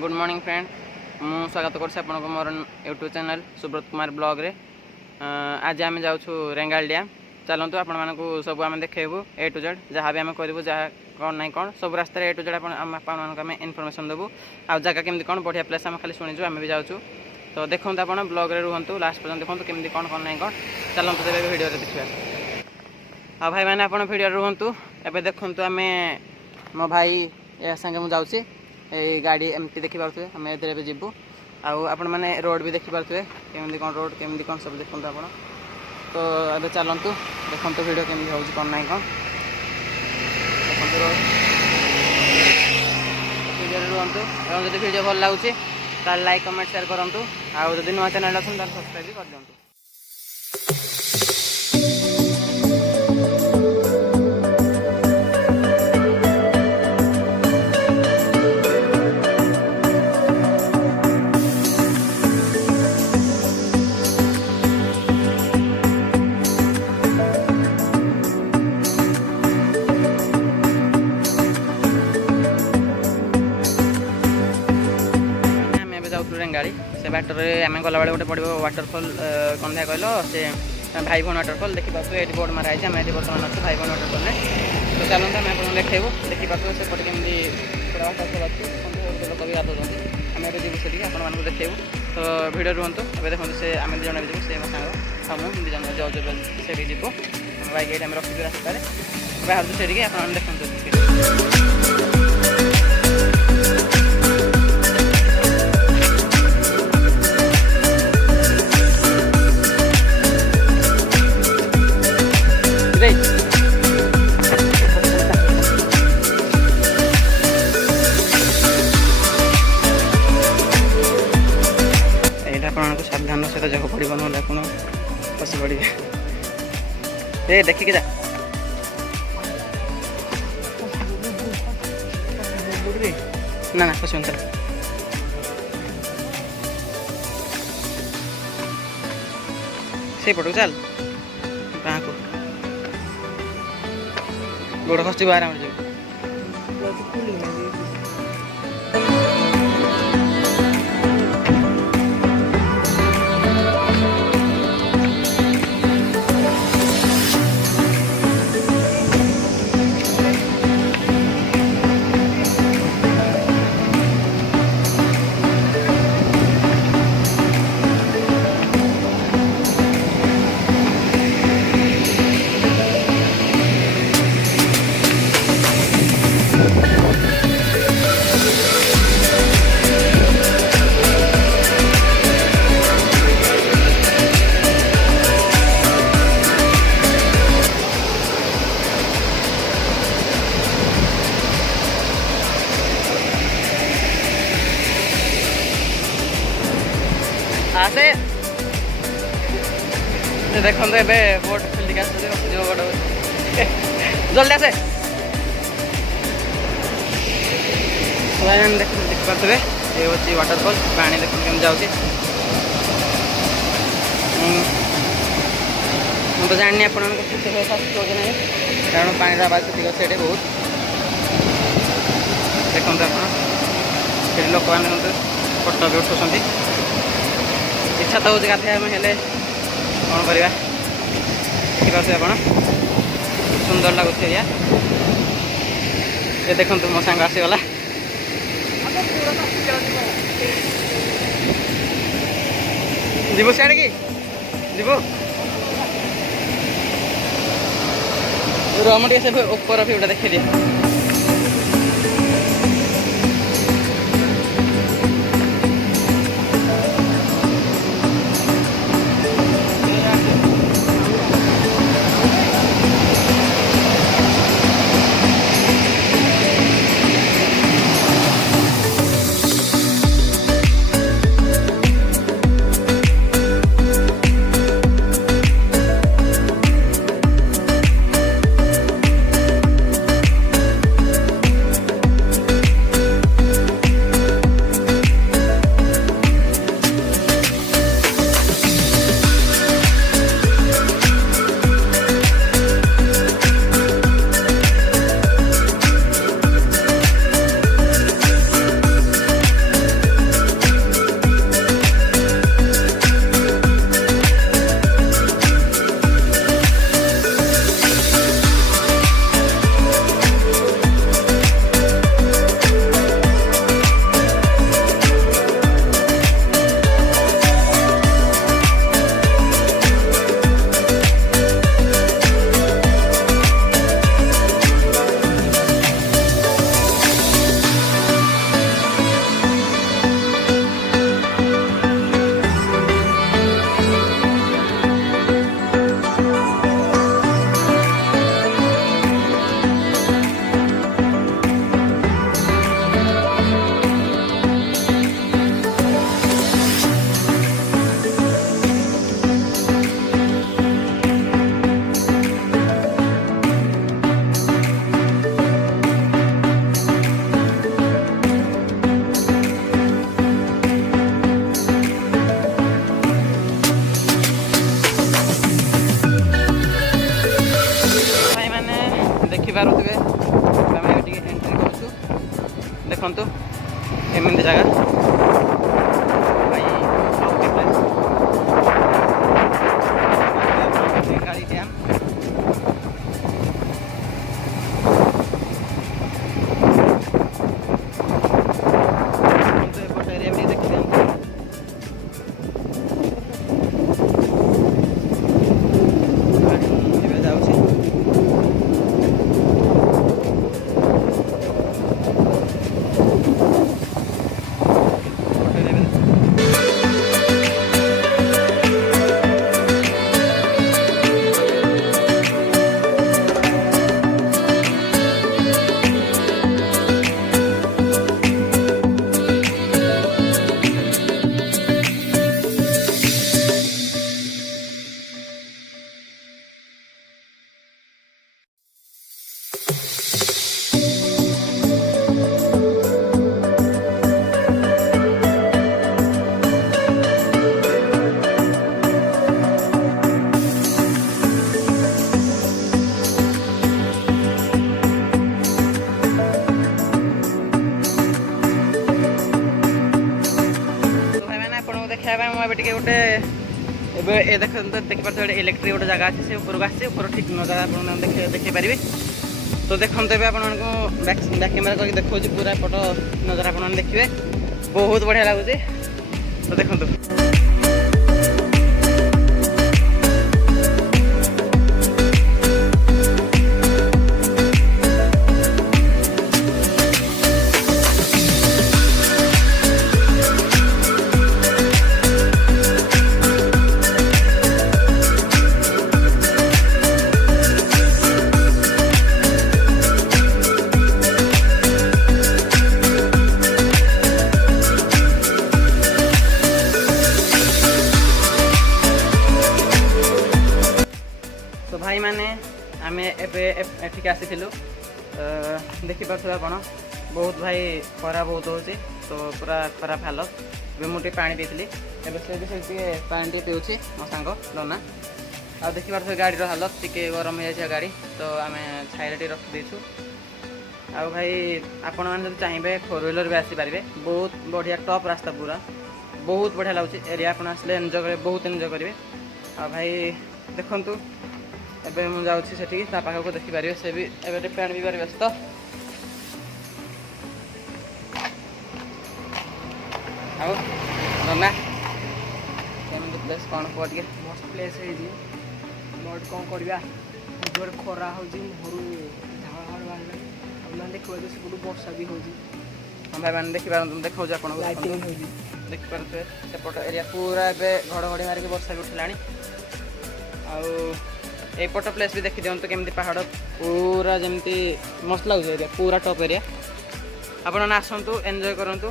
Good morning friend मु स्वागत कर मोर YouTube channel Subrata Kumar blog रे आज आम जाऊँ रेंगाली डैम चलतु आपण मानक सब आम देखु ए टू जेड जहाँ भी आम करूँ जहाँ कौन ना कौन सब रास्तार ए टू जेड आम इनफॉरमेशन देवु आ जगह केमती कौन बढ़िया प्लेस आम खाली शुणीचु आम भी जाऊँ तो देखो आप ब्लॉग रे रुहतु लास्ट पर्यंत देखो केमती कौन कौन ना कौन चलतु तेरे वीडियो देखा आ भाई मैंने आप वीडियो रुहतु एवं देखु आम मो भाई या संगे मुझे गाड़ी एमती देखी पारे आम ए जीवु आपण मैंने रोड भी देखी पारे केमती कौन रोड केमती कौन सब देखते आप तो अब चलतु देखो वीडियो केमती हो कौन ना कौन देखो रोड वीडियो रुहतु और जब वीडियो भल लगुच लाइक कमेंट शेयर करूँ आउ जब नुआ चैनल अच्छे सब्सक्राइब भी कर दिखाँ। रेंगाली से बाटर आम गला बेले गोटे पड़ो वाटरफॉल कौन था कहल से भाई भौन वाटरफॉल देखी पार्थ ये बोर्ड मारा है आम ये बर्तमान अच्छे भाई भौन वाटरफॉल तो चलते आम आपको देखू देखी पार्थ सेपटे केमती पूरा वाटरफॉल अच्छे लोक भी गाधुंट आम ए जीव से आपको देखू तो भिडियो रुहतु ए देखो से आम दी जन भी से मो सांग हम दी जन जाऊँ से जीव बैक ये रखी रास्तार बाहर से आप देखते सावधान सहित जग पड़ो ना आप फसी पड़े ये देखिक जा ना ना फस से पटू चल को गोड़ खस आराम से आसे देखो ए बोट खेल जो बोट जल्दी आसे देख पारे ये हूँ वाटरफॉल पानी देख केम जाऊँगी तो जानी आप कारण पानी आवाज ठीक अच्छे बहुत देखते आप लोक मैंने फोटो भी उठाऊँ इच्छा तो होगा गाधे हेले कौन करवा देखी पारे आप सुंदर लगुच एरिया ये देखो मो सांग आसीगला जीव सियाड़े कि जीव रम टे से ऊपर भ्यूटा देखी दिए ଦେଖିପାରୁଥିବେ ଆମେ ଟିକେ ଏଣ୍ଟ୍ରି କରୁଛୁ ଦେଖନ୍ତୁ ଏମିତି ଜାଗା ଭାଇ ରେଙ୍ଗାଳି ଡ୍ୟାମ୍ ଏପଟ ଏରିଆ ବି ଦେଖିଦିଅନ୍ତୁ ଏବେ ଯାଉଛି देखा मुझे टे गोटे ए देखिए इलेक्ट्रिक गोटे जगह अच्छे से ऊपर आसी ऊपर ठीक नजारा देखी पारे तो देखते ए बैक कैमेरा करके देखा पूरा पट नजारा आप देखिए बहुत बढ़िया लगुच तो देखो तो भाई मैंने आम एठिक आसी देखिपे आप बहुत भाई खरा बहुत हो तो पूरा खराब हालत ए मुझे पा पी पा पीऊँ मो सांग लोना आ देखिपे गाड़ी हालत टी गरम हो जाए गाड़ी तो आम छाइले रखीदेचु आ भाई आपण मैंने चाहिए 4 व्हीलर भी आसीपारे बहुत बढ़िया टॉप रास्ता पूरा बहुत बढ़िया लगुच एरिया आप आसले एंजॉय करेंगे बहुत एंजॉय करेंगे आ भाई देखु एबे मु जाउछि सेठी ता पाखा को देखि पारिबे से भी एबे पेन भी पारिबे तो आओ नना केमन प्लेस कोन को के मस्त प्लेस है जी मोड कोन करबा जोर खरा हो जी हरु झाड़ हाड़ बाहर अब ना देखो जे सब वर्षा भी हो जी हम भाई मान देखि पारन देखौ जे आपण लाइटिंग हो जी देखि पारते सेपट एरिया पूरा एबे घड़घड़ी मार के वर्षा भी उठलानी आउ एपट प्लेस भी देखी दिखाँ केमती पहाड़ पूरा जमती मस्त लगे एरिया पूरा टॉप एरिया आपन आसतु एंजॉय करंतु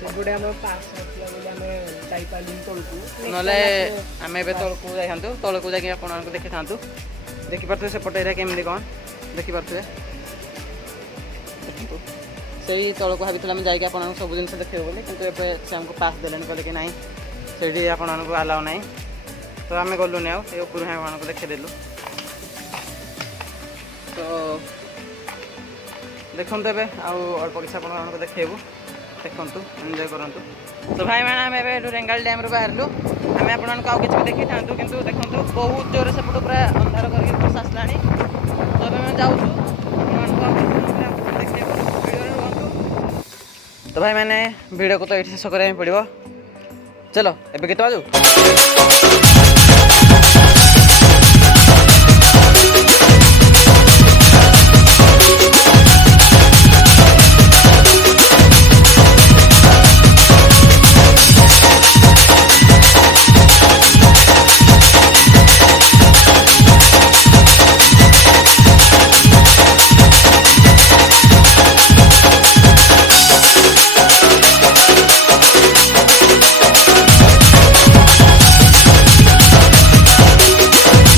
सेपटे आम पास नले आम ए तौक जाइंतु तौक जाकि आपको देखी था देखिपे सेपट एरिया केमती कौन देखिपे से तौक भाई जाकि आप सब जिन देखे बोली कि से आमको पास देने कहले कि ना से आपको आलाउ ना तो आम गलुनि आउर आपको देखीदेलु तो देखु ए अल्प किसी आपको देखू देखु एंजॉय करूँ तो भाई मैंने आम ए रेंगाली डैम बाहरलु आम आपको किसी भी देखी था कि देखो बहुत जोर से पूरा अंधार करके बस आसला तो मैं जाऊँ तो भाई मैंने वीडियो को तो ये शेष कराया पड़ो चलो एबे केते बाजू